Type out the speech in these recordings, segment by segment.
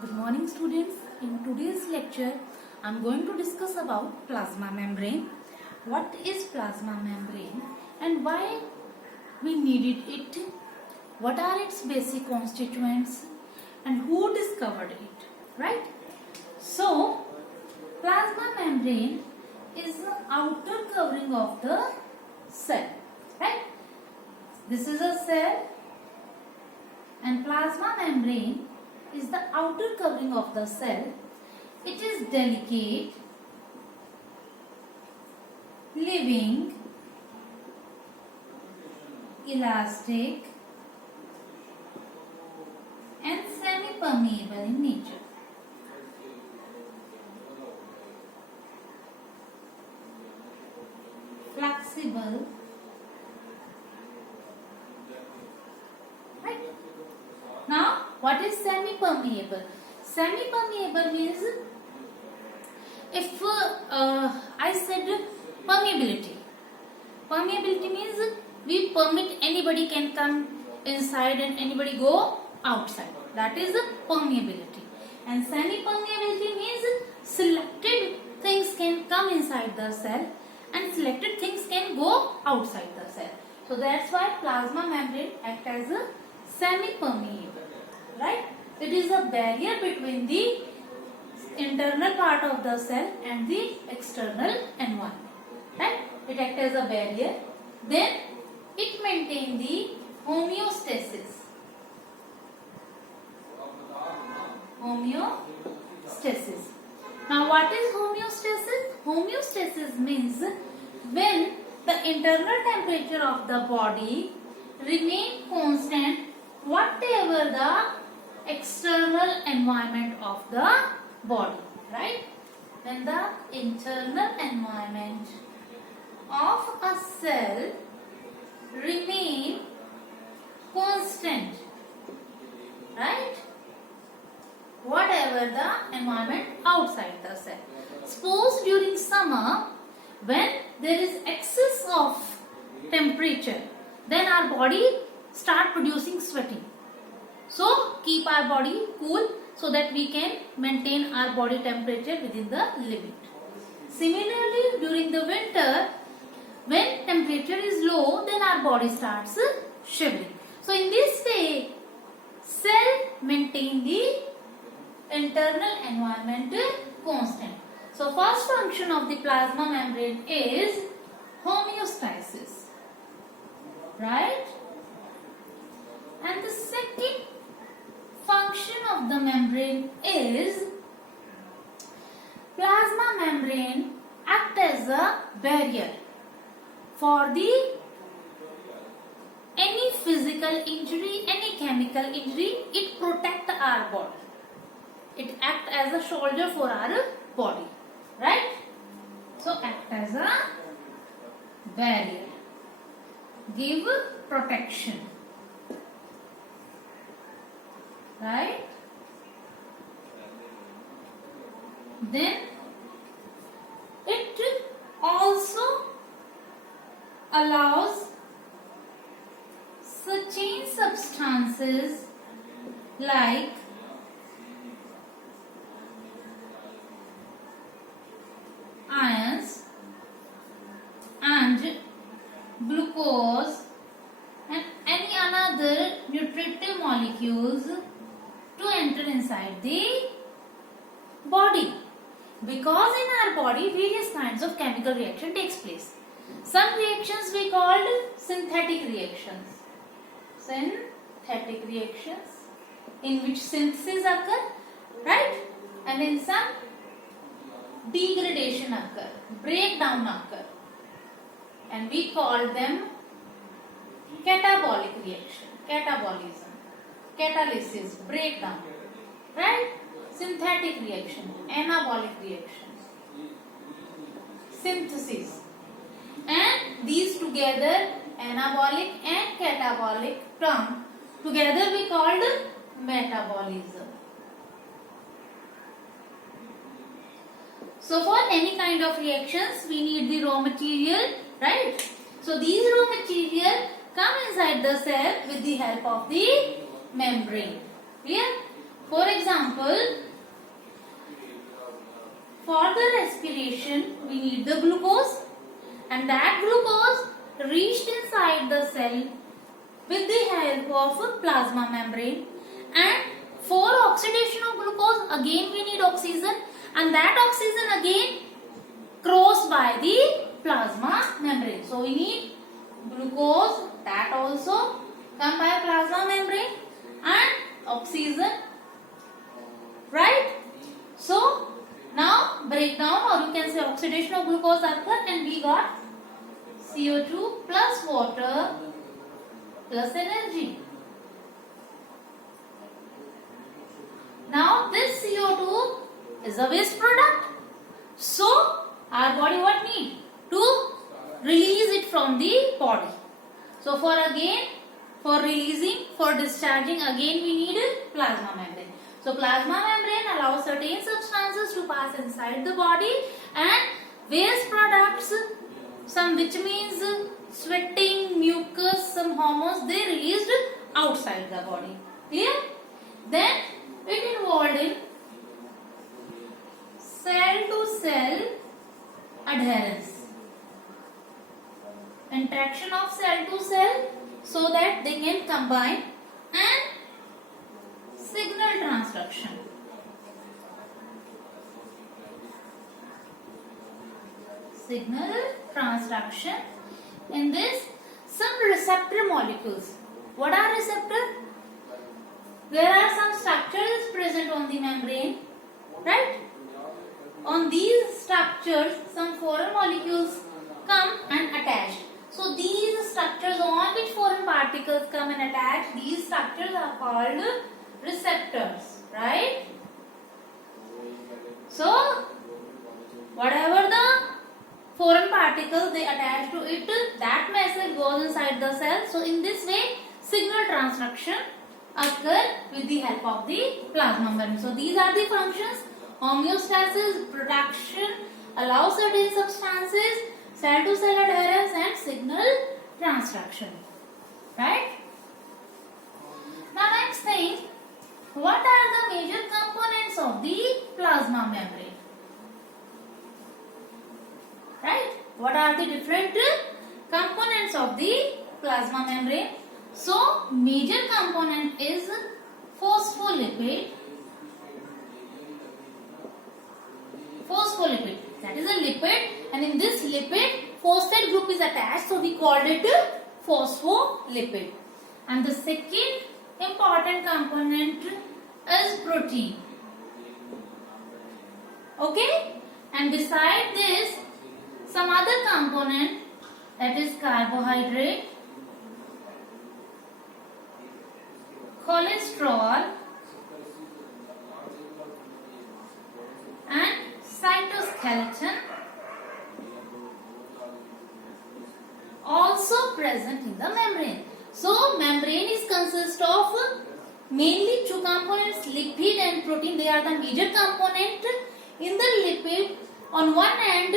Good morning students. In today's lecture I am going to discuss about plasma membrane. What is plasma membrane and why we needed it? What are its basic constituents and who discovered it? Right? So plasma membrane is the outer covering of the cell. Right? This is a cell and plasma membrane is the outer covering of the cell. It is delicate, living, elastic and semi-permeable in nature. Flexible, right? Now, what is semi-permeable? Semi-permeable means if I said permeability. Permeability means we permit anybody can come inside and anybody go outside. That is permeability. And semi-permeability means selected things can come inside the cell and selected things can go outside the cell. So that's why plasma membrane acts as a semi-permeable. Right? It is a barrier between the internal part of the cell and the external environment. Right? It acts as a barrier. Then it maintains the homeostasis. Homeostasis. Now what is homeostasis? Homeostasis means when the internal temperature of the body remains constant whatever the external environment of the body, right? When the internal environment of a cell remain constant, right? Whatever the environment outside the cell. Suppose during summer when there is excess of temperature, then our body start producing sweating. So keep our body cool so that we can maintain our body temperature within the limit. Similarly, during the winter, when temperature is low, then our body starts shivering. So in this way, cell maintain the internal environment constant. So first function of the plasma membrane is homeostasis, right? And the second function of the membrane is plasma membrane act as a barrier for the any physical injury, any chemical injury. It protect our body. It act as a soldier for our body, right? So act as a barrier, give protection. Right? Then it also allows certain substances like ions and glucose and any another nutritive molecules to enter inside the body, because in our body various kinds of chemical reaction takes place. Some reactions we called synthetic reactions. Synthetic reactions in which synthesis occur, right? And in some degradation occur, breakdown occur, and we call them catabolic reaction, catabolism, catalysis, breakdown, right? Synthetic reaction, anabolic reaction, synthesis, and these together, anabolic and catabolic term together we called metabolism. So for any kind of reactions we need the raw material, right? So these raw material come inside the cell with the help of the membrane. Clear? For example, for the respiration we need the glucose, and that glucose reached inside the cell with the help of a plasma membrane, and for oxidation of glucose again we need oxygen, and that oxygen again crossed by the plasma membrane. So we need glucose, that also come by plasma membrane, and oxygen, right? So now breakdown, or you can say oxidation of glucose occur, and we got CO2 plus water plus energy. Now this CO2 is a waste product. So our body what need? To release it from the body. So for releasing, for discharging, again we need a plasma membrane. So plasma membrane allows certain substances to pass inside the body, and waste products, some which means sweating, mucus, some hormones, they released outside the body. Clear? Then it involved in cell to cell adherence, interaction of cell to cell so that they can combine, and signal transduction. Signal transduction. In this, some receptor molecules. What are receptors? There are some structures present on the membrane, right? On these structures, some foreign molecules come and attach. So these structures on which foreign particles come and attach, these structures are called receptors, right? So whatever the foreign particles they attach to it, that message goes inside the cell. So in this way, signal transduction occur with the help of the plasma membrane. So these are the functions: homeostasis, production, allow certain substances, cell to cell adherence, and signal transduction, right? Now next thing, what are the major components of the plasma membrane? Right? What are the different components of the plasma membrane? So, major component is phospholipid. Phospholipid, that is a lipid, and in this lipid, phosphate group is attached, so we called it phospholipid. And the second important component is protein. Okay? And beside this, some other component, that is carbohydrate, cholesterol, and cytoskeleton also present in the membrane. So membrane is consist of mainly two components, lipid and protein. They are the major component. In the lipid, on one end,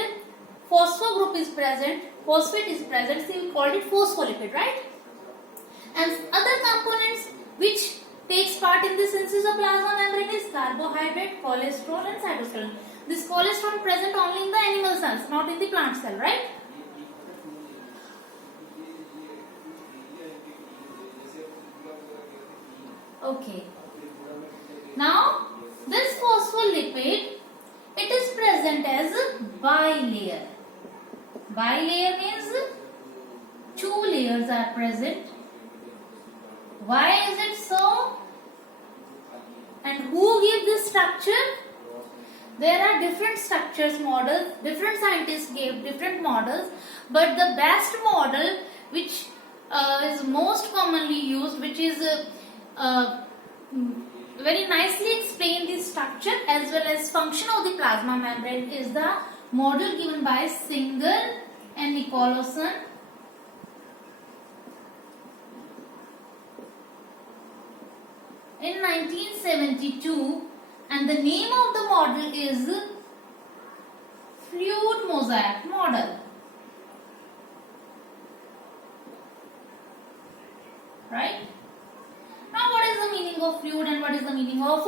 phospho group is present, phosphate is present, so we called it phospholipid, right? And other components which takes part in the synthesis of plasma membrane is carbohydrate, cholesterol, and cytoskeleton. This cholesterol present only in the animal cells, not in the plant cell, right? Okay. Now, this phospholipid, it is present as bilayer. Bilayer means two layers are present. Why is it so? And who gives this structure? There are different structures, models, different scientists gave different models, but the best model which is most commonly used, which is very nicely explain the structure as well as function of the plasma membrane, is the model given by Singer and Nicholson. In 1972, and the name of the model is fluid mosaic model. Right? Now what is the meaning of fluid and what what is the meaning of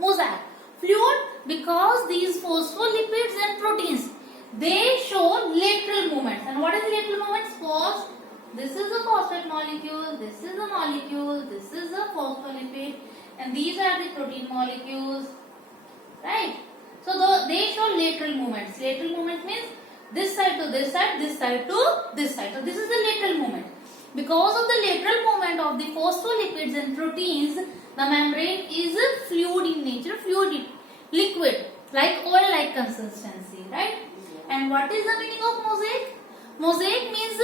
mosaic? Fluid because these phospholipids and proteins, they show lateral movements. And what is lateral movements? First, this is a phosphate molecule, this is a molecule, this is a phospholipid, and these are the protein molecules, right? So they show lateral movements. Lateral movement means this side to this side, this side to this side. So this is the lateral movement. Because of the lateral movement of the phospholipids and proteins, the membrane is fluid in nature, fluid, liquid, like oil-like consistency, right? And what is the meaning of mosaic? Mosaic means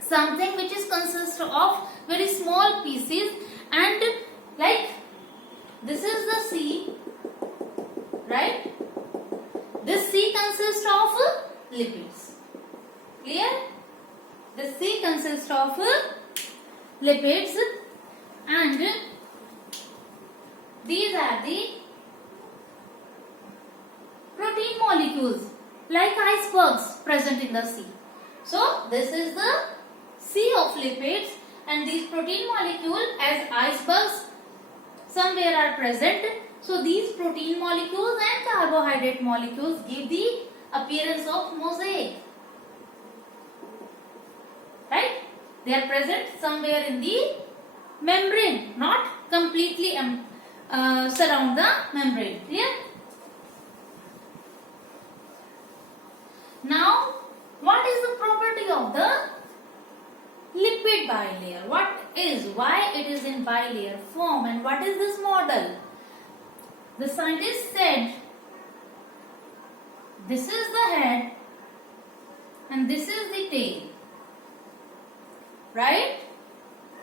something which is consist of very small pieces, and like this is the sea, right? This sea consists of lipids. Clear? The sea consists of lipids, and these are the protein molecules like icebergs present in the sea. So this is the sea of lipids, and these protein molecules as icebergs somewhere are present. So these protein molecules and carbohydrate molecules give the appearance of mosaic. Right? They are present somewhere in the membrane, not completely surround the membrane. Clear? Now, what is the property of the lipid bilayer? Why it is in bilayer form, and what is this model? The scientist said this is the head and this is the tail, right?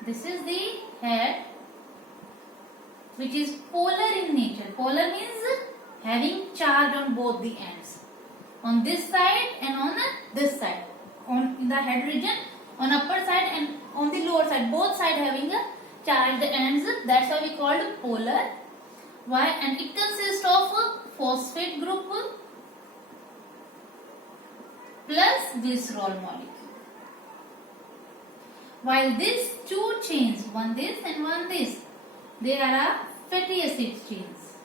This is the head, which is polar in nature. Polar means having charge on both the ends, on this side and on this side, on in the head region, on upper side and on the lower side, both sides having a charged ends. That's why we called polar. Why? And it consists of a phosphate group plus glycerol molecule. While these two chains, one this and one this, they are fatty acid chains,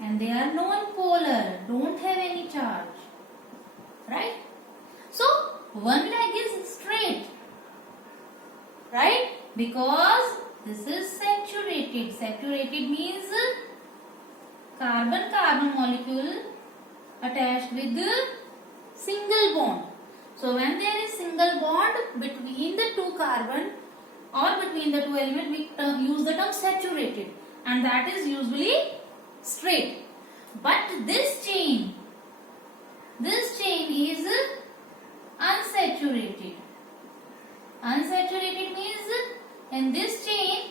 and they are non-polar, don't have any charge, right? So one leg is straight, right? Because this is saturated. Saturated means carbon-carbon molecule attached with the single bond. So when there is single bond between the two carbon or between the two elements, we use the term saturated, and that is usually straight. But this chain is unsaturated. Unsaturated means in this chain,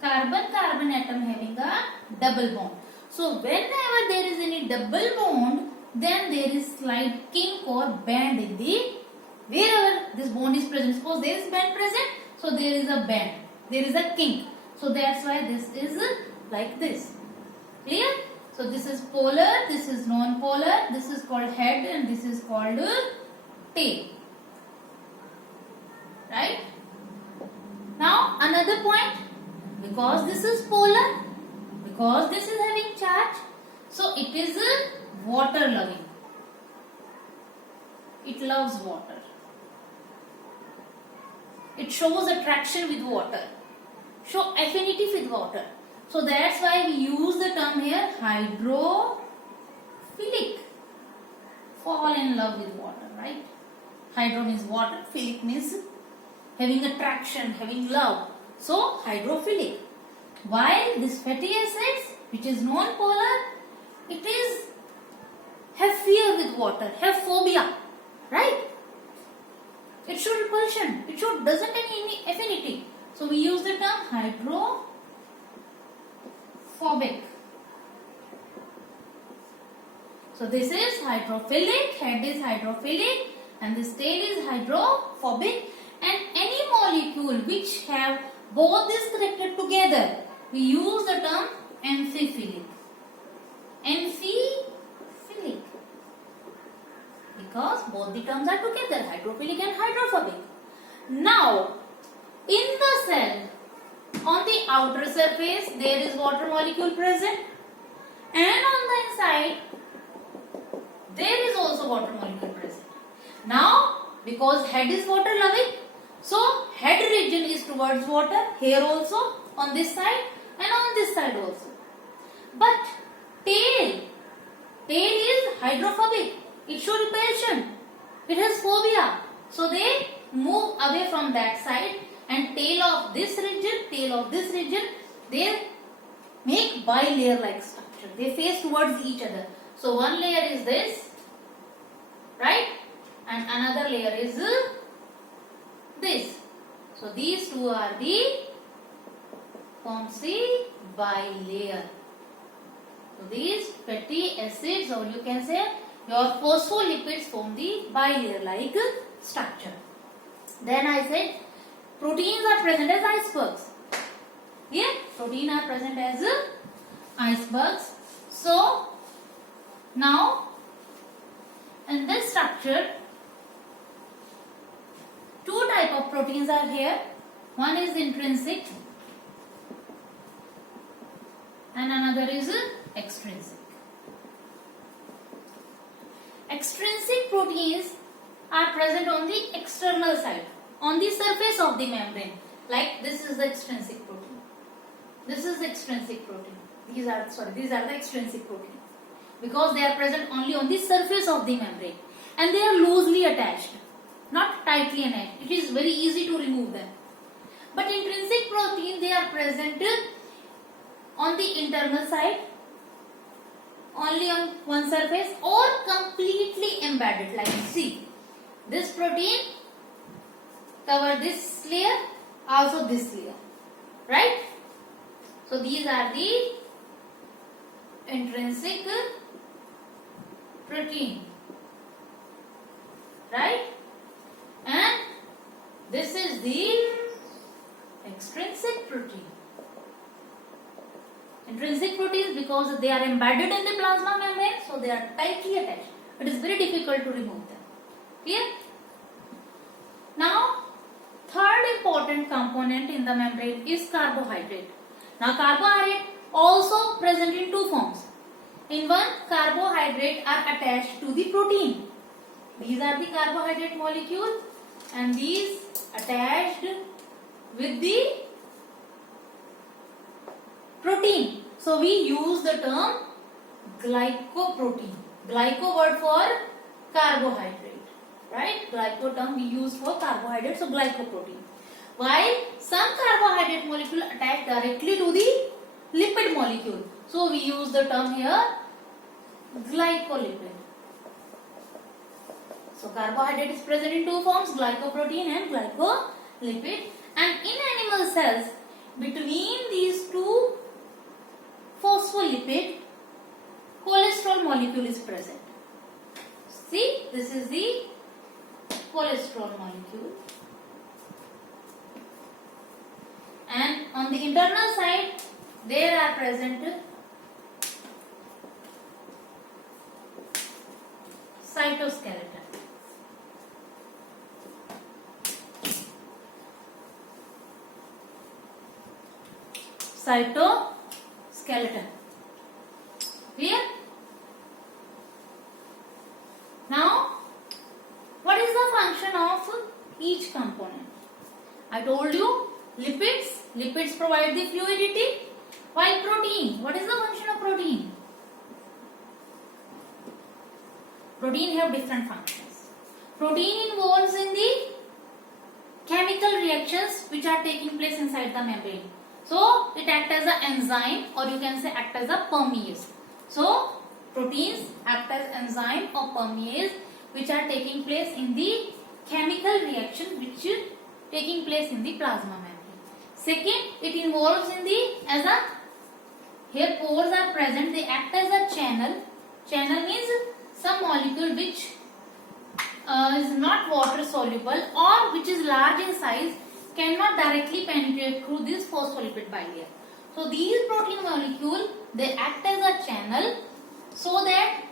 carbon-carbon atom having a double bond. So whenever there is any double bond, then there is slight kink or band in the, wherever this bond is present. Suppose there is band present, so there is a band, there is a kink. So that's why this is like this. Clear? So this is polar, this is non-polar, this is called head and this is called tail. Right? Now another point, because this is polar, because this is having charge, so it is water loving. It loves water. It shows attraction with water, show affinity with water. So that's why we use the term here hydrophilic. Fall in love with water, right? Hydro means water, philic means having attraction, having love. So hydrophilic. While this fatty acids, which is non-polar, it is have fear with water, have phobia, right? It shows repulsion. It shows doesn't have any affinity. So we use the term hydrophobic. So this is hydrophilic, head is hydrophilic, and this tail is hydrophobic. And any molecule which have both these characters together, we use the term amphiphilic. Amphiphilic. Because both the terms are together, hydrophilic and hydrophobic. Now, in the cell, On the outer surface there is water molecule present, and on the inside there is also water molecule present. Now because head is water loving, so head region is towards water, here also, on this side and on this side also. But tail is hydrophobic, it shows repulsion, it has phobia, so they move away from that side, and tail of this region, they make bilayer like structure, they face towards each other. So one layer is this, right, and another layer is this. So these two are the forms the bilayer. So these fatty acids, or you can say your phospholipids, form the bilayer like structure. Then I said proteins are present as icebergs. Here protein are present as icebergs. So now in this structure two type of proteins are here. One is intrinsic and another is extrinsic. Extrinsic proteins are present on the external side, on the surface of the membrane. Like this is the extrinsic protein. This is the extrinsic protein. These are the extrinsic protein, because they are present only on the surface of the membrane and they are loosely attached, not tightly attached. It is very easy to remove them. But intrinsic protein, they are present on the internal side, only on one surface, or completely embedded. Like see, this protein cover this layer, also this layer, right? So these are the intrinsic protein, right? And this is the extrinsic protein. Intrinsic proteins, because they are embedded in the plasma membrane, so they are tightly attached. It is very difficult to remove them. Clear? Now, third important component in the membrane is carbohydrate. Now, carbohydrate also present in two forms. In one, carbohydrate are attached to the protein. These are the carbohydrate molecules, and these attached with the protein. So we use the term glycoprotein. Glyco word for carbohydrate, right? Glyco term we use for carbohydrate, so glycoprotein. While some carbohydrate molecule attach directly to the lipid molecule, so we use the term here glycolipid. So carbohydrate is present in two forms, glycoprotein and glycolipid. And in animal cells, between these two phospholipid, cholesterol molecule is present. See, this is the cholesterol molecule. And on the internal side, there are present cytoskeleton. Cytoskeleton. Clear? Now, what is the function of each component? I told you lipids provide the fluidity, while protein, what is the function of protein? Protein have different functions. Protein involves in the chemical reactions which are taking place inside the membrane. So it acts as an enzyme, or you can say act as a permease. So proteins act as enzyme or permease which are taking place in the chemical reaction which is taking place in the plasma membrane. Second, it involves in the here pores are present, they act as a channel. Channel means some molecule which is not water soluble or which is large in size cannot directly penetrate through this phospholipid bilayer. So these protein molecules, they act as a channel so that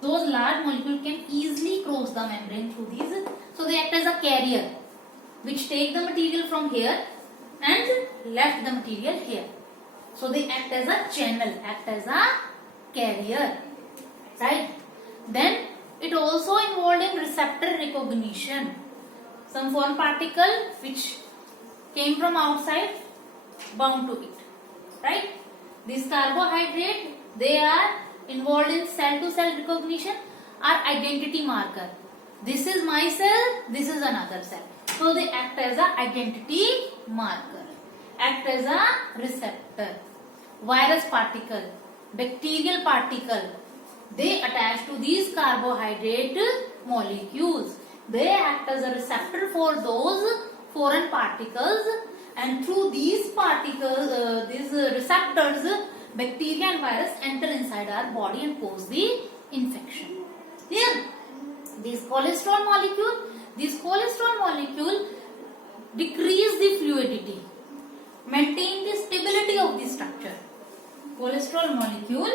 those large molecules can easily cross the membrane through these. So they act as a carrier which take the material from here and left the material here. So they act as a channel, act as a carrier, right? Then it also involved in receptor recognition. Some foreign particle which came from outside bound to it, right? These carbohydrate, they are involved in cell to cell recognition, are identity marker. This is my cell, this is another cell. So they act as a identity marker, act as a receptor. Virus particle, bacterial particle, they attach to these carbohydrate molecules. They act as a receptor for those foreign particles, and through these particles, these receptors, bacteria and virus enter inside our body and cause the infection. Clear? This cholesterol molecule decrease the fluidity, maintain the stability of the structure. Cholesterol molecule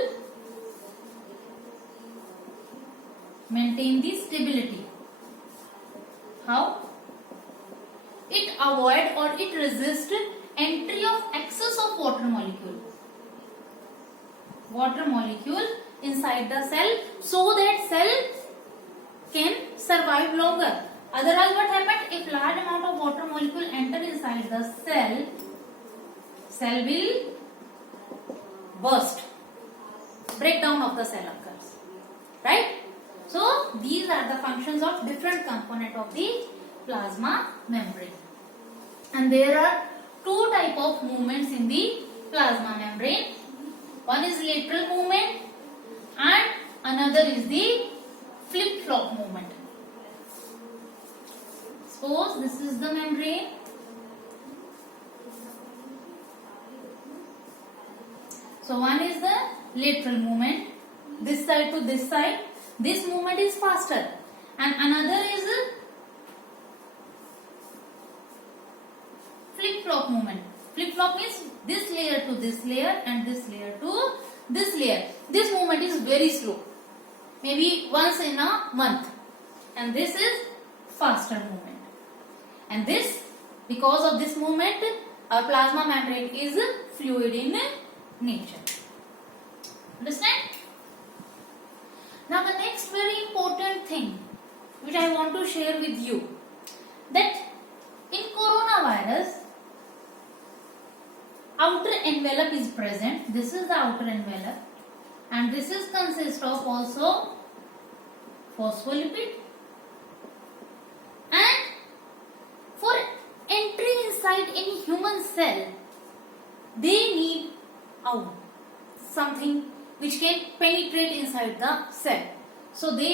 maintain the stability. How? It avoid or it resist entry of excess of water molecule inside the cell, so that cell can survive longer. Otherwise what happens? If large amount of water molecule enter inside the cell will burst. Breakdown of the cell occurs. Right? So these are the functions of different component of the plasma membrane. And there are two type of movements in the plasma membrane. One is lateral movement and another is the flip-flop movement. Suppose this is the membrane. So one is the lateral movement, this side to this side. This movement is faster, and another is flip-flop movement. Flip-flop means this layer to this layer and this layer to this layer. This movement is very slow, maybe once in a month, and this is faster movement. And this, because of this movement, our plasma membrane is fluid in nature. Understand? Now the next very important thing which I want to share with you, that in coronavirus, outer envelope is present. This is the outer envelope, and this is consist of also phospholipid, and for entering inside any human cell they need something which can penetrate inside the cell. So they